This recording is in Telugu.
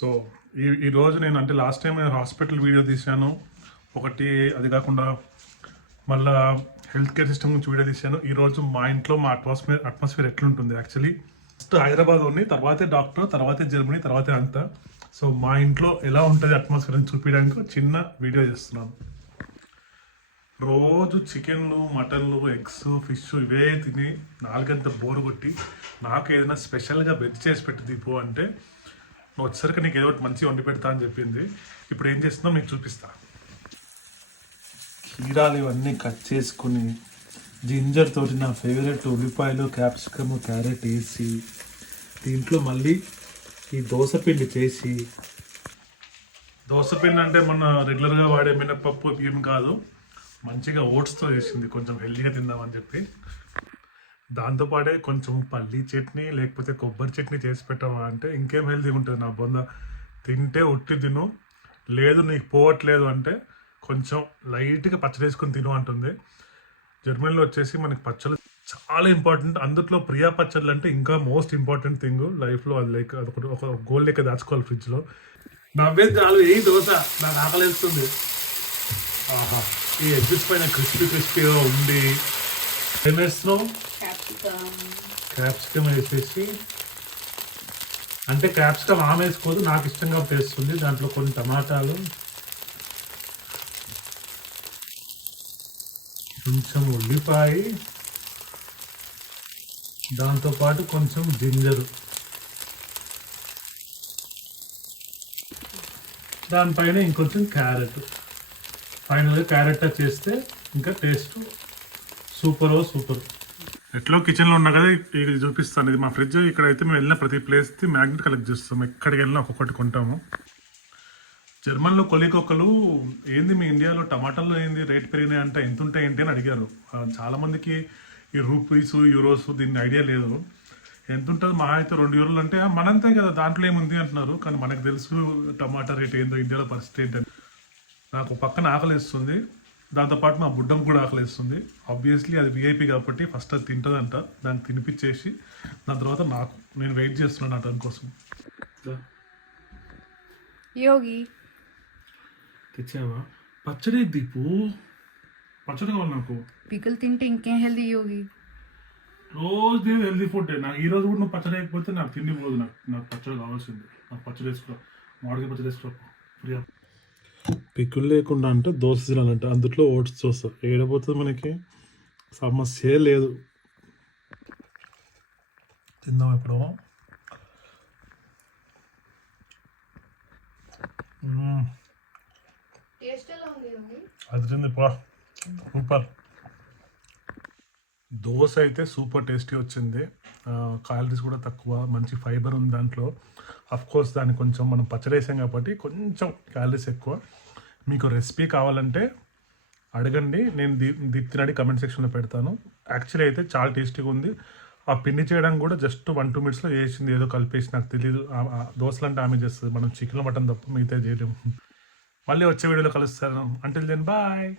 సో ఈరోజు నేను అంటే లాస్ట్ టైం హాస్పిటల్ వీడియో తీశాను ఒకటి, అది కాకుండా మళ్ళీ హెల్త్ కేర్ సిస్టమ్ గురించి వీడియో తీశాను. ఈరోజు మా ఇంట్లో మా అట్మాస్ఫియర్ ఎట్లుంటుంది యాక్చువల్లీ. ఫస్ట్ హైదరాబాద్ ఉంది, తర్వాతే డాక్టర్, తర్వాతే జర్మనీ, తర్వాతే అంతా. సో మా ఇంట్లో ఎలా ఉంటుంది అట్మాస్ఫియర్ అని చూపించడానికి చిన్న వీడియో చేస్తున్నాను. రోజు చికెన్లు, మటన్లు, ఎగ్స్, ఫిష్ ఇవే తిని నాలుగంత బోరు కొట్టి నాకు ఏదైనా స్పెషల్గా వెజ్ చేసి పెట్టి దీపు అంటే నువ్వు వచ్చేసరికి నీకు ఏదో ఒకటి మంచిగా వండి పెడతా అని చెప్పింది. ఇప్పుడు ఏం చేస్తుందో మీకు చూపిస్తా. కీరాలు ఇవన్నీ కట్ చేసుకుని జింజర్ తోటి నా ఫేవరెట్ ఉల్లిపాయలు, క్యాప్సికమ్, క్యారెట్ వేసి దీంట్లో మళ్ళీ ఈ దోసపిండి చేసి, దోసపిండి అంటే మన రెగ్యులర్గా వాడే మినపప్పు ఏం కాదు, మంచిగా ఓట్స్తో చేసింది, కొంచెం హెల్దీగా తిందామని చెప్పి. దాంతోపాటే కొంచెం పల్లీ చట్నీ లేకపోతే కొబ్బరి చట్నీ చేసి పెట్టావా అంటే ఇంకేం హెల్దీగా ఉంటుంది నా బొంద. తింటే ఒట్టి తిను, లేదు నీకు పోవట్లేదు అంటే కొంచెం లైట్గా పచ్చడి వేసుకొని తిను అంటుంది. జర్మనీలో వచ్చేసి మనకి పచ్చళ్ళు చాలా ఇంపార్టెంట్. అందులో ప్రియా పచ్చళ్ళు అంటే ఇంకా మోస్ట్ ఇంపార్టెంట్ థింగ్ లైఫ్లో. అది లైక్ అదొకటి, ఒక గోల్ లెక్క దాచుకోవాలి ఫ్రిడ్జ్లో. నవ్వేది చాలు, ఏ దోశ నాకు ఆకలిస్తుంది. ఆహా, ఈ ఎగ్స్ పైన క్రిస్పీగా ఉండి ఏమేస్లో క్యాప్సికమ్ వేసేసి, అంటే క్యాప్సికమ్ ఆమె వేసుకోదు, నాకు ఇష్టంగా వేస్తుంది. దాంట్లో కొన్ని టమాటాలు, కొంచెం ఉల్లిపాయ, దాంతోపాటు కొంచెం జింజరు, దానిపైన ఇంకొంచెం క్యారెట్. ఫైనల్గా క్యారెట్ చేస్తే ఇంకా టేస్ట్ సూపర్. ఎట్లో కిచెన్లో ఉన్నా కదా ఇది చూపిస్తాను. ఇది మా ఫ్రిడ్జ్. ఇక్కడైతే మేము వెళ్ళిన ప్రతి ప్లేస్కి మ్యాగ్నెట్ కలెక్ట్ చేస్తాం, ఎక్కడికి వెళ్ళినా ఒక్కొక్కటి కొంటాము. జర్మన్లో కొలికొక్కలు ఏంది మీ ఇండియాలో టమాటాలు ఏంది రేట్ పెరిగినాయి అంటే ఎంత ఉంటాయి ఏంటి అని అడిగారు. చాలామందికి ఈ రూపీస్, యూరోస్ దీన్ని ఐడియా లేదు. ఎంత ఉంటుంది మహా అయితే 2 యూరోలు అంటే మనంతే కదా, దాంట్లో ఏముంది అంటున్నారు. కానీ మనకు తెలుసు టమాటా రేట్ ఏందో, ఇండియాలో పరిస్థితి ఏంటని. నాకు పక్కన ఆకలిస్తుంది, దాంతోపాటు మా బుడ్డం కూడా ఆకలిస్తుంది. ఆబ్వియస్లీ అది విఐపి కాబట్టి ఫస్ట్ అది తింటుందంట, దాన్ని తినిపించేసి దాని తర్వాత నేను వెయిట్ చేస్తున్నాను దానికోసం. యోగి తెచ్చావా పచ్చడి? దీపు పచ్చడి కావాలి నాకు. పికల్ తింటే ఇంకేం హెల్దీ యోగి. రోజు నేను హెల్దీ ఫుడ్. నాకు ఈ రోజు కూడా నువ్వు పచ్చడి వేయకపోతే నాకు తిండి పోదు. నాకు పచ్చడి కావాల్సింది. నాకు పచ్చడి వేసుకో, మామిడికాయ పచ్చడి వేసుకో ప్రియా. పిక్కులు లేకుండా అంటే దోశ తినాలంటే అందులో ఓట్స్ దోశ ఏడపోతుంది, మనకి సమస్య లేదు. తిందాం ఇప్పుడు. అది సూపర్. దోశ అయితే సూపర్ టేస్టీ వచ్చింది. క్యాలరీస్ కూడా తక్కువ, మంచి ఫైబర్ ఉంది దాంట్లో. కోర్స్ దాన్ని కొంచెం మనం పచ్చడి వేసాం కాబట్టి కొంచెం క్యాలరీస్ ఎక్కువ. మీకు రెసిపీ కావాలంటే అడగండి, నేను దీప్తిని కమెంట్ సెక్షన్లో పెడతాను. యాక్చువల్లీ అయితే చాలా టేస్టీగా ఉంది. ఆ పిండి చేయడానికి కూడా జస్ట్ 1-2 మినిట్స్లో చేసింది, ఏదో కలిపేసి. నాకు తెలియదు, దోశలు అంటే ఆమె చేస్తుంది, మనం చికెన్ మటన్ తప్ప మిగతా చేయలేము. మళ్ళీ వచ్చే వీడియోలో కలుస్తాను. Until then bye.